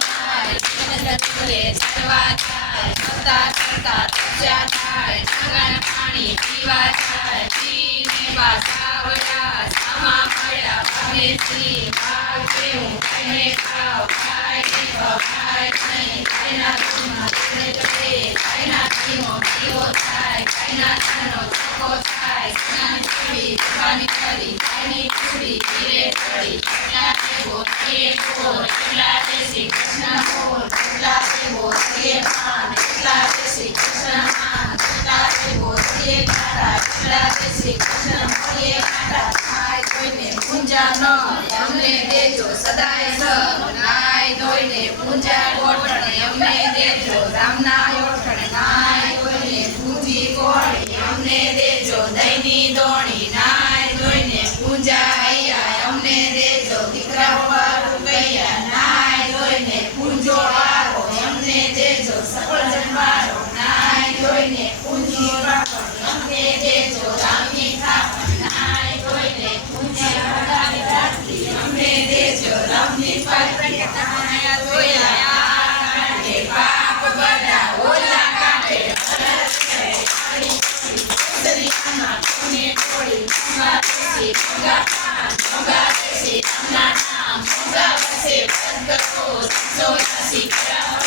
થાય ચંદ્રચૂડે ચડવા થાય કરતા કરતા તપસ્યા થાય ગંગાના પાણી પીવા થાય પીને પાછા વળ્યા સામા પડ્યા ભાવેશજી ભાગ કેવું ખાઈને ખાવ ખાય કે ખાય નહીં ખાયના દૂધમાં ચડે ચડે ખાયના ઘીનો પીવો થાય ખાયના ચાનો ચોખ્ખો થાય સ્નાન કરી ભગવાન કરી ખાયની ચૂડી ધીરે ચડી એટલા દેવો તે ગોળ એટલા દે શ્રી કૃષ્ણ બોલ એટલા દેવો તે પાન એટલા દે શ્રી કૃષ્ણ માન એટલા દેવો તે કાઢા એટલા દે શ્રી કૃષ્ણ મળીએ કાઢા ખાય કોઈને પૂંજા ન અમને દેજો સદાય સ નાય ધોઈને પૂંજા ગોઠણે અમને દેજો રામના ઓઠણે નાય ધોઈને પૂંજી કોળી અમને દેજો દહીંની દોણી નાય ધોઈને પૂંજા અહીંયા અમને દેજો દીકરા વાળું ગૈયા નાય ધોઈને પૂંજો વાળો અમને દેજો સકળ જમવારો નાય ધોઈને પૂંજી વાળો અમને દેજો રામની થાપણ નાય ધોઈને પૂંજી વાળાની રાખી અમને દેજો રામની પાટણી નાય ધોયા કાઢે પાપ બધા ઓલા કાઢે દરિયામાં કોને ટોળી ગંગા દેશી ગંગા પાન ગંગા દેશી રામના નામ ગંગા વસે પદ કરો 84